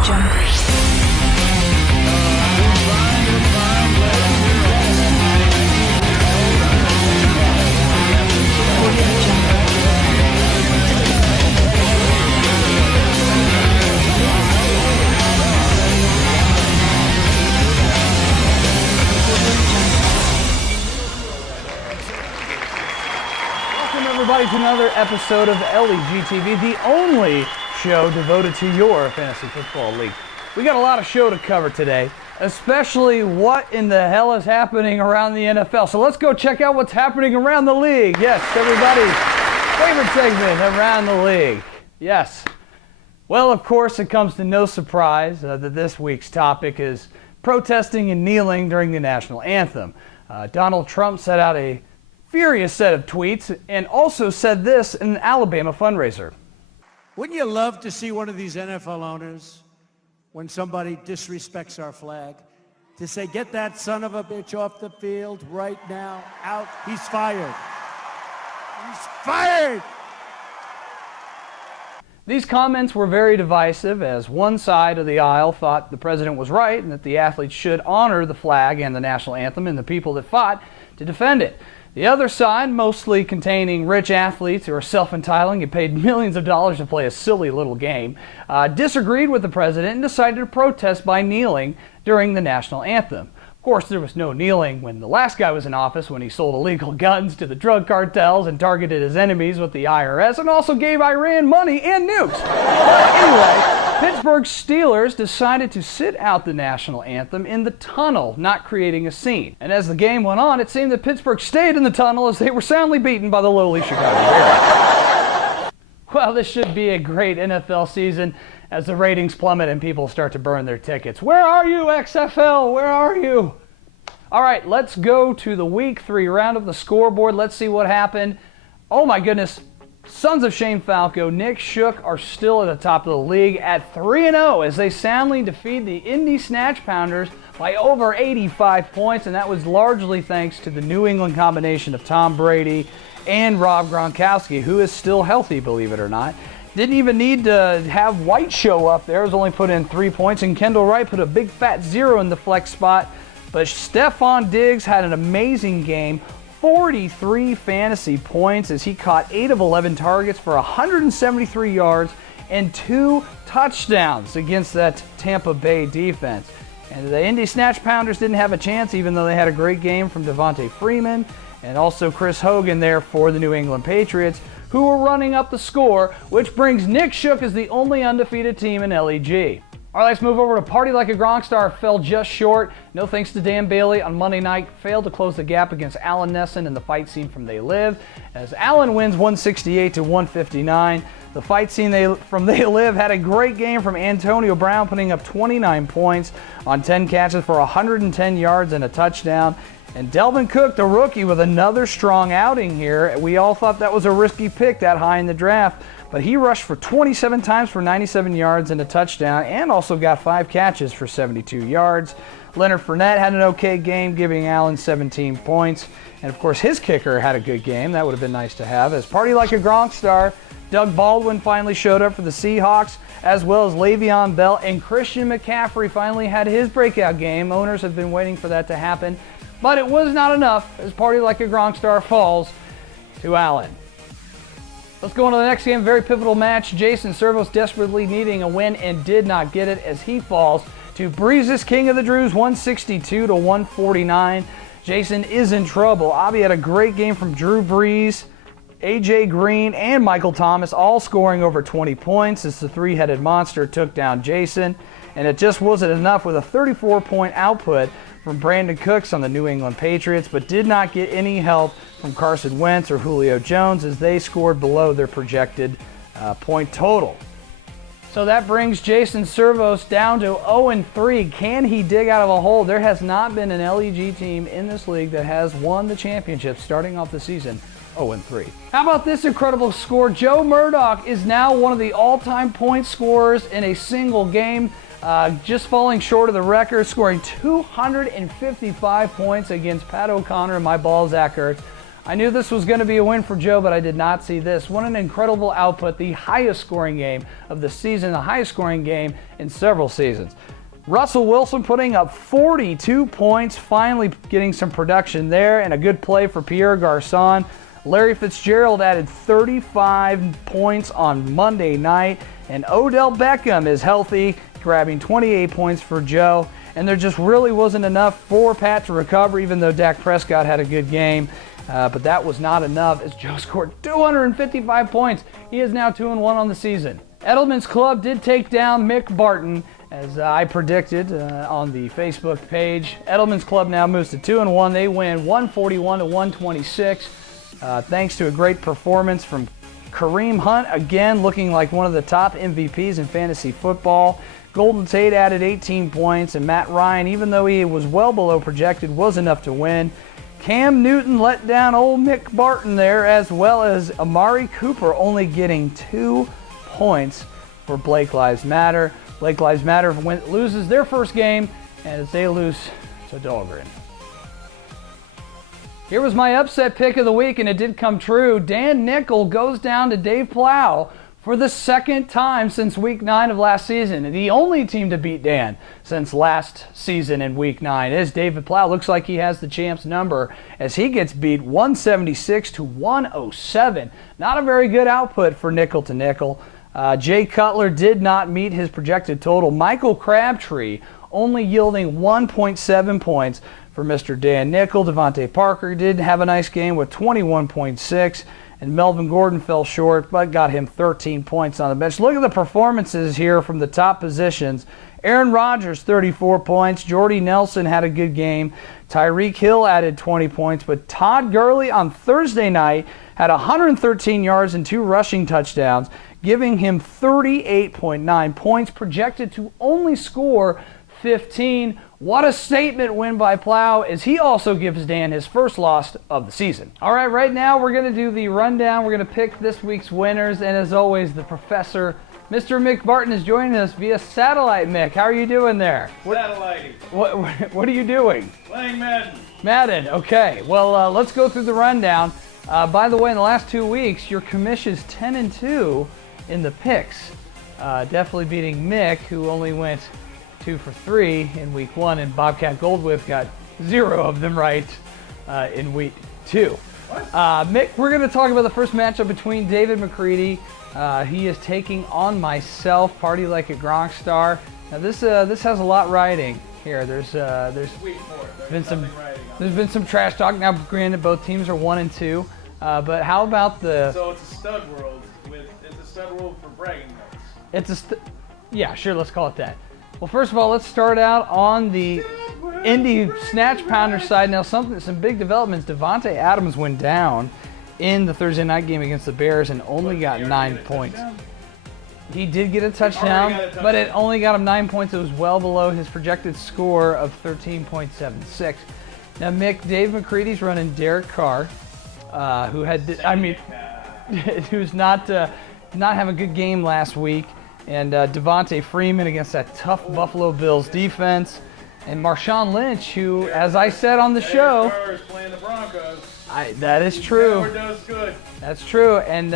Everybody to another episode of LEG TV, the only show devoted to your fantasy football league. We got a lot of show to cover today, especially what in the hell is happening around the NFL. So let's go check out what's happening around the league. Yes, everybody's favorite segment, Around the League. Yes. Well, of course, it comes to no surprise that this week's topic is protesting and kneeling during the national anthem. Donald Trump set out a furious set of tweets and also said this in an Alabama fundraiser. Wouldn't you love to see one of these NFL owners, when somebody disrespects our flag, to say, get that son of a bitch off the field right now, out, he's fired. He's fired! These comments were very divisive, as one side of the aisle thought the president was right and that the athletes should honor the flag and the national anthem and the people that fought to defend it. The other side, mostly containing rich athletes who are self-entitling and paid millions of dollars to play a silly little game, disagreed with the president and decided to protest by kneeling during the national anthem. Of course, there was no kneeling when the last guy was in office, when he sold illegal guns to the drug cartels and targeted his enemies with the IRS and also gave Iran money and nukes. But anyway, Pittsburgh Steelers decided to sit out the national anthem in the tunnel, not creating a scene. And as the game went on, it seemed that Pittsburgh stayed in the tunnel as they were soundly beaten by the lowly Chicago Bears. Well, this should be a great NFL season as the ratings plummet and people start to burn their tickets. Where are you, XFL? Where are you? All right, let's go to the Week 3 round of the scoreboard. Let's see what happened. Oh my goodness. Sons of Shane Falco, Nick Shook are still at the top of the league at 3-0 as they soundly defeat the Indy Snatch Pounders by over 85 points, and that was largely thanks to the New England combination of Tom Brady and Rob Gronkowski, who is still healthy, believe it or not. Didn't even need to have White show up there. It was only put in 3 points, and Kendall Wright put a big fat 0 in the flex spot. But Stephon Diggs had an amazing game, 43 fantasy points as he caught 8 of 11 targets for 173 yards and 2 touchdowns against that Tampa Bay defense. And the Indy Snatch Pounders didn't have a chance, even though they had a great game from Devontae Freeman and also Chris Hogan there for the New England Patriots, who were running up the score, which brings Nick Shook as the only undefeated team in LEG. All right, let's move over to Party Like a Gronkstar. Fell just short. No thanks to Dan Bailey on Monday night. Failed to close the gap against Alan Nesson in the fight scene from They Live, as Alan wins 168 to 159. The fight scene from They Live had a great game from Antonio Brown, putting up 29 points on 10 catches for 110 yards and a touchdown. And Delvin Cook, the rookie, with another strong outing here. We all thought that was a risky pick that high in the draft, but he rushed for 27 times for 97 yards and a touchdown, and also got 5 catches for 72 yards. Leonard Fournette had an okay game, giving Allen 17 points. And of course, his kicker had a good game. That would have been nice to have. As Party Like a Gronkstar, Doug Baldwin finally showed up for the Seahawks, as well as Le'Veon Bell, and Christian McCaffrey finally had his breakout game. Owners have been waiting for that to happen, but it was not enough as Party Like a Gronkstar falls to Allen. Let's go on to the next game. Very pivotal match. Jason Servos desperately needing a win and did not get it as he falls to Breeze's King of the Drews, 162 to 149. Jason is in trouble. Avi had a great game from Drew Brees, AJ Green, and Michael Thomas, all scoring over 20 points as the three-headed monster took down Jason. And it just wasn't enough with a 34-point output from Brandon Cooks on the New England Patriots, but did not get any help from Carson Wentz or Julio Jones as they scored below their projected point total. So that brings Jason Servos down to 0-3. Can he dig out of a hole? There has not been an LEG team in this league that has won the championship starting off the season 0-3. How about this incredible score? Joe Murdoch is now one of the all-time point scorers in a single game, just falling short of the record, scoring 255 points against Pat O'Connor and my ball, Zach Ertz. I knew this was going to be a win for Joe, but I did not see this. What an incredible output. The highest scoring game of the season, the highest scoring game in several seasons. Russell Wilson putting up 42 points, finally getting some production there, and a good play for Pierre Garçon. Larry Fitzgerald added 35 points on Monday night, and Odell Beckham is healthy, grabbing 28 points for Joe. And there just really wasn't enough for Pat to recover, even though Dak Prescott had a good game. But that was not enough as Joe scored 255 points. He is now 2-1 on the season. Edelman's Club did take down Mick Barton, as I predicted on the Facebook page. Edelman's Club now moves to 2-1. They win 141-126, thanks to a great performance from Kareem Hunt, again looking like one of the top MVPs in fantasy football. Golden Tate added 18 points, and Matt Ryan, even though he was well below projected, was enough to win. Cam Newton let down old Mick Barton there, as well as Amari Cooper only getting 2 points for Blake Lives Matter. Blake Lives Matter loses their first game as they lose to Dahlgren. Here was my upset pick of the week, and it did come true. Dan Nickel goes down to Dave Plow for the second time since Week 9 of last season. The only team to beat Dan since last season in Week 9 is David Plow. Looks like he has the champ's number as he gets beat 176-107. Not a very good output for nickel to nickel. Jay Cutler did not meet his projected total. Michael Crabtree only yielding 1.7 points for Mr. Dan Nickel. Devontae Parker did have a nice game with 21.6. And Melvin Gordon fell short, but got him 13 points on the bench. Look at the performances here from the top positions. Aaron Rodgers, 34 points. Jordy Nelson had a good game. Tyreek Hill added 20 points, but Todd Gurley on Thursday night had 113 yards and 2 rushing touchdowns, giving him 38.9 points, projected to only score 15. What a statement win by Plow, as he also gives Dan his first loss of the season. All right, right now we're going to do the rundown. We're going to pick this week's winners, and as always, the professor, Mr. Mick Barton, is joining us via satellite. Mick, how are you doing there? Satelliting. What are you doing? Playing Madden. Madden, okay. Well, let's go through the rundown. By the way, in the last 2 weeks, your commish is 10-2 in the picks. Definitely beating Mick, who only went 2 for 3 in week 1, and Bobcat Goldwith got 0 of them right in week 2. Mick, we're going to talk about the first matchup between David McCready. He is taking on myself, Party Like a Gronk Star. Now this has a lot riding here. There's been some trash talk. Now, granted, both teams are 1-2, but how about the? So it's a stud world for bragging rights. Yeah, sure. Let's call it that. Well, first of all, let's start out on the Indy Snatch Pounder side. Now, some big developments. Devontae Adams went down in the Thursday night game against the Bears and only got 9 points. He did get a touchdown, but it only got him 9 points. It was well below his projected score of 13.76. Now, Mick, Dave McCready's running Derek Carr, who's not having a good game last week. And Devontae Freeman against that tough Buffalo Bills defense. And Marshawn Lynch, who, as I said on the show, is playing the Broncos. That is true. Never does good. That's true. And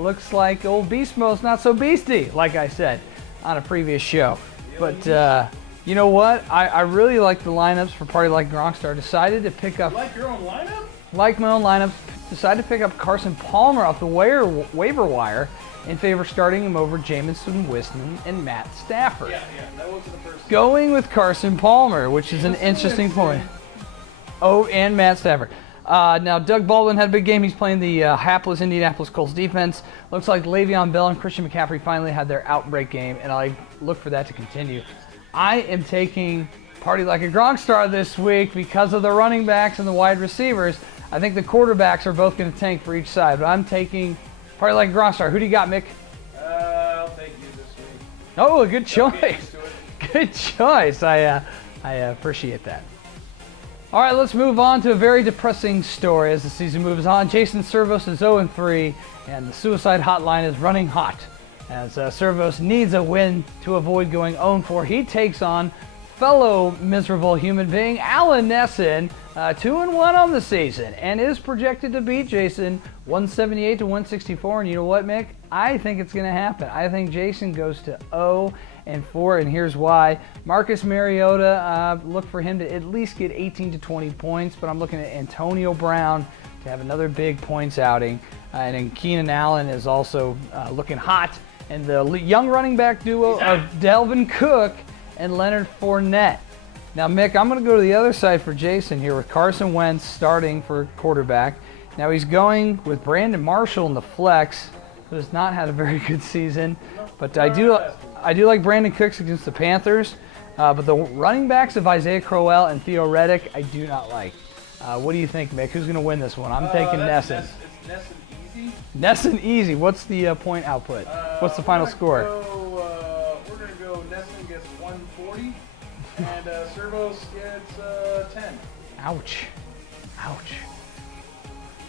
looks like old Beast Mode's not so beasty, like I said on a previous show. But you know what? I really like the lineups for Party Like Gronkstar. Decided to pick up. You like your own lineup? Like my own lineup. Decided to pick up Carson Palmer off the waiver wire in favor of starting him over Jameson Winston and Matt Stafford. Yeah, that wasn't the first. Going with Carson Palmer, which is an interesting point. Oh, and Matt Stafford. Now, Doug Baldwin had a big game. He's playing the hapless Indianapolis Colts defense. Looks like Le'Veon Bell and Christian McCaffrey finally had their outbreak game, and I look for that to continue. I am taking Party Like a Gronkstar this week because of the running backs and the wide receivers. I think the quarterbacks are both going to tank for each side, but I'm taking Party Like a Gronkstar. Who do you got, Mick? I'll take you this week. Oh, good choice. Good choice. I appreciate that. All right, let's move on to a very depressing story as the season moves on. Jason Servos is 0-3, and the suicide hotline is running hot as Servos needs a win to avoid going 0-4. He takes on fellow miserable human being Alan Nesson. 2-1 on the season and is projected to beat Jason 178 to 164. And you know what, Mick? I think it's going to happen. I think Jason goes to 0-4, and here's why. Marcus Mariota, look for him to at least get 18 to 20 points, but I'm looking at Antonio Brown to have another big points outing. And then Keenan Allen is also looking hot. And the young running back duo of Dalvin Cook and Leonard Fournette. Now, Mick, I'm going to go to the other side for Jason here with Carson Wentz starting for quarterback. Now, he's going with Brandon Marshall in the flex, who has not had a very good season. But I do like Brandon Cooks against the Panthers. But the running backs of Isaiah Crowell and Theo Reddick, I do not like. What do you think, Mick? Who's going to win this one? I'm taking Nesson. It's Nesson easy. Nesson easy. What's the point output? What's the final score? We're going to go Nesson gets 140, and Servos gets 10. Ouch. Ouch.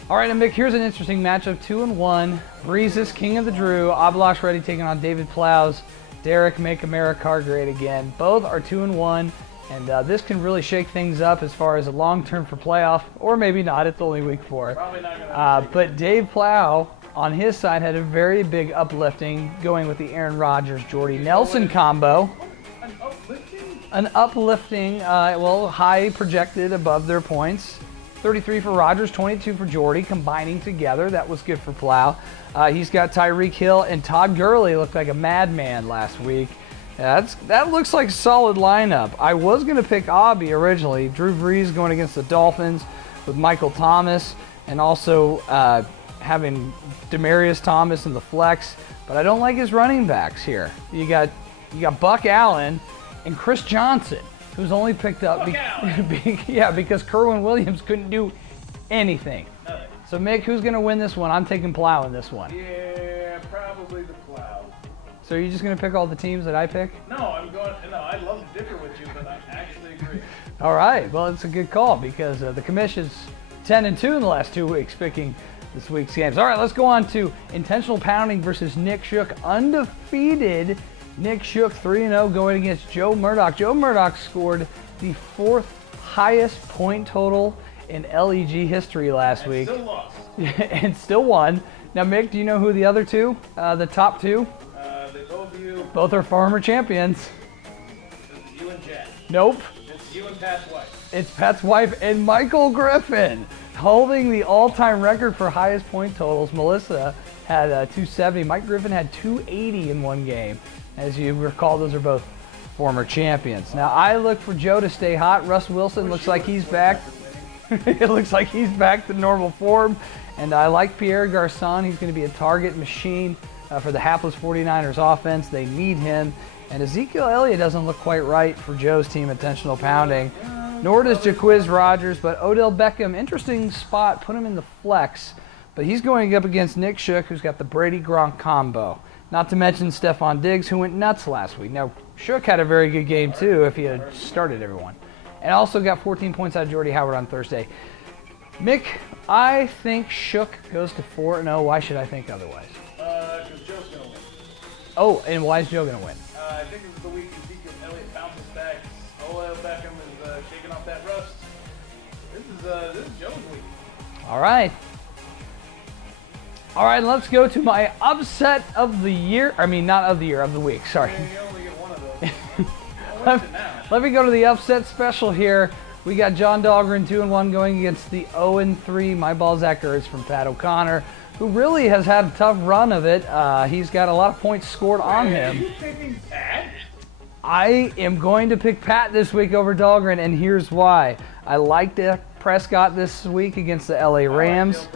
All right, and Mick, here's an interesting matchup. 2-1. Breezes, King of the Drew. Ablash Reddy taking on David Plows. Derek, Make America Great Again. Both are 2-1. And this can really shake things up as far as a long-term for playoff, or maybe not. It's only week 4. Probably not going to but Dave Plow, on his side, had a very big uplifting going with the Aaron Rodgers-Jordy Nelson combo. An uplifting? An uplifting, high projected above their points. 33 for Rodgers, 22 for Jordy, combining together. That was good for Plow. He's got Tyreek Hill, and Todd Gurley looked like a madman last week. That looks like a solid lineup. I was going to pick Obby originally. Drew Brees going against the Dolphins with Michael Thomas, and also having Demaryius Thomas in the flex. But I don't like his running backs here. You got Buck Allen and Chris Johnson, who's only picked up because Kerwin Williams couldn't do anything. Nothing. So Mick, who's going to win this one? I'm taking Plow in this one. Yeah, probably the Plow. So are you just going to pick all the teams that I pick? No, I'd love to differ with you, but I actually agree. All right. Well, it's a good call because the commish is 10-2 in the last 2 weeks picking this week's games. All right, let's go on to intentional pounding versus Nick Shook. Undefeated Nick Shook 3-0 going against Joe Murdoch. Joe Murdoch scored the 4th highest point total in LEG history last week. Still lost. And still won. Now, Mick, do you know who the other two, the top 2? They both you. Both are former champions. It's you and Jack. Nope. It's you and Pat's wife. It's Pat's wife and Michael Griffin holding the all-time record for highest point totals. Melissa had 270. Mike Griffin had 280 in one game. As you recall, those are both former champions. Now, I look for Joe to stay hot. Russ Wilson looks like he's back. It looks like he's back to normal form. And I like Pierre Garçon. He's going to be a target machine for the hapless 49ers offense. They need him. And Ezekiel Elliott doesn't look quite right for Joe's team, intentional pounding. Nor does Jaquiz Rodgers, but Odell Beckham, interesting spot, put him in the flex. But he's going up against Nick Shook, who's got the Brady-Gronk combo. Not to mention Stephon Diggs, who went nuts last week. Now, Shook had a very good game, too, if he had started everyone. And also got 14 points out of Jordy Howard on Thursday. Mick, I think Shook goes to 4-0. Why should I think otherwise? Because Joe's going to win. Oh, and why is Joe going to win? I think this is the week Ezekiel Elliott bounces back. Odell Beckham is shaking off that rust. This is Joe's week. All right. All right, let's go to my upset of the year. I mean, not of the year, of the week. Sorry. Yeah, you only get one of those. Let me go to the upset special here. We got John Dahlgren 2-1 going against the 0-3 My Ball Zach Ertz from Pat O'Connor, who really has had a tough run of it. He's got a lot of points scored on him. Are you picking Pat? I am going to pick Pat this week over Dahlgren, and here's why. I like Dak Prescott this week against the LA Rams.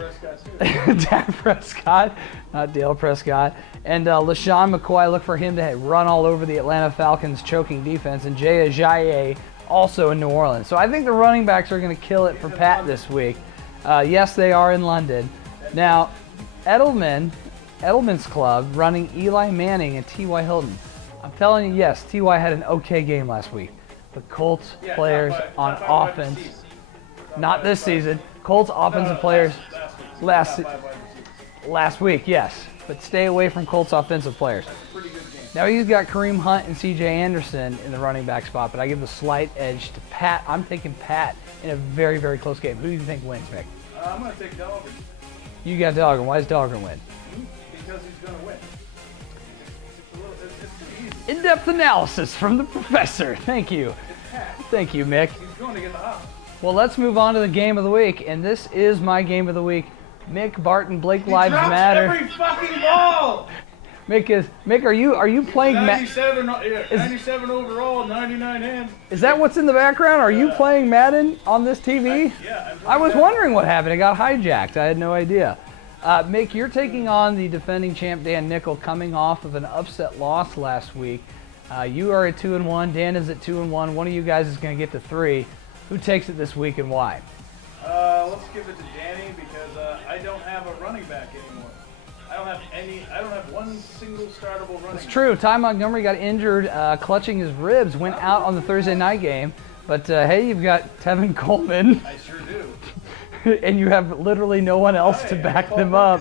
Dak Prescott, not Dale Prescott. And LaShawn McCoy, look for him to run all over the Atlanta Falcons' choking defense. And Jay Ajayi also in New Orleans. So I think the running backs are going to kill it for Pat this week. Yes, they are in London. Now, Edelman's club running Eli Manning and T.Y. Hilton. I'm telling you, yes, T.Y. had an okay game last week. The Colts players on offense, not this season. Colts offensive players last week, yes. But stay away from Colts offensive players. Now he's got Kareem Hunt and C.J. Anderson in the running back spot, but I give the slight edge to Pat. I'm taking Pat in a very, very close game. Who do you think wins, Mick? I'm going to take Dahlgren. You got Dahlgren. Why does Dahlgren win? Because he's going to win. It's pretty easy. In-depth analysis from the professor. Thank you. It's Pat. Thank you, Mick. He's going to get the hop. Well, let's move on to the game of the week, and this is my game of the week. Mick, Barton, Blake Lives He drops Matter. every fucking ball. Mick, are you playing 97 overall, 99 hands. Is that what's in the background? Are you playing Madden on this TV? Yeah. I was wondering what happened. It got hijacked. I had no idea. Mick, you're taking on the defending champ Dan Nickel, coming off of an upset loss last week. You are at 2-1. Dan is at 2-1. One of you guys is going to get to 3. Who takes it this week and why? Let's give it to Danny because I don't have a running back anymore. I don't have one single startable running back. It's true. Ty Montgomery got injured clutching his ribs, went out on the Thursday night game. But hey, you've got Tevin Coleman. I sure do. And you have literally no one else to back them up.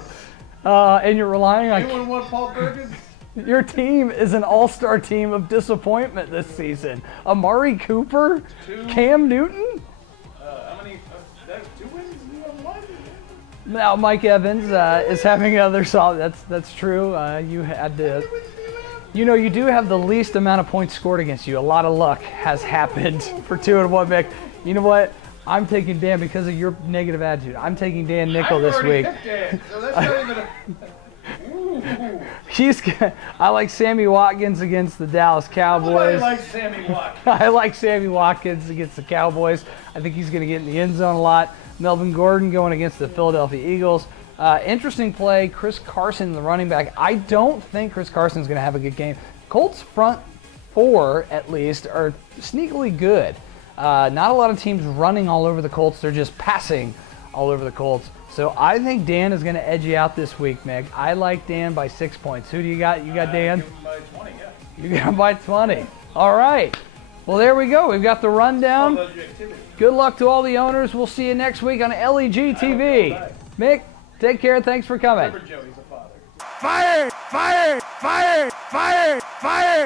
And you're relying on... Anyone want Paul Perkins? Your team is an all-star team of disappointment this season. Amari Cooper? 2. Cam Newton? How many? That's 2 wins? You have 1? Now Mike Evans is having another solid. That's true. You had to... You do have the least amount of points scored against you. A lot of luck has happened for 2-1, Mick. You know what? I'm taking Dan because of your negative attitude. I'm taking Dan Nickel this week. Dan, so that's not even a... I like Sammy Watkins against the Dallas Cowboys. Nobody likes Sammy Watkins. I like Sammy Watkins against the Cowboys. I think he's going to get in the end zone a lot. Melvin Gordon going against the Philadelphia Eagles. Interesting play. Chris Carson, the running back. I don't think Chris Carson's going to have a good game. Colts front 4, at least, are sneakily good. Not a lot of teams running all over the Colts. They're just passing all over the Colts. So I think Dan is going to edge you out this week, Mick. I like Dan by 6 points. Who do you got? You got Dan? Give him by 20, yeah. You got him by 20. All right. Well, there we go. We've got the rundown. Good luck to all the owners. We'll see you next week on LEG TV. Mick, take care. Thanks for coming. Remember Joe, he's a father. Fired! Fired! Fired! Fired! Fired!